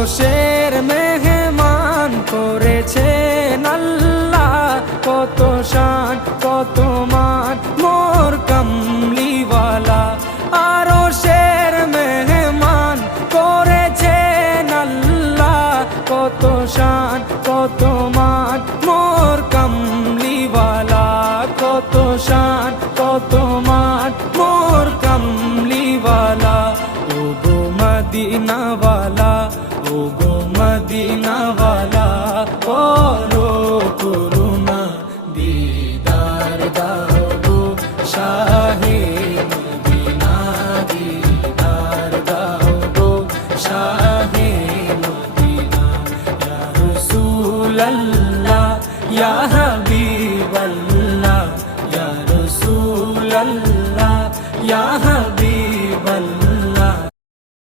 আরশের মেহমান করেছেন আল্লাহ, কত শান কত মান মোর কামলিওয়ালা। আরশের মেহমান করেছেন আল্লাহ, কত শান কত মান মোর কামলিওয়ালা, কত শান কত মান মোর কামলিওয়ালা। ও গো মদিনাওয়ালা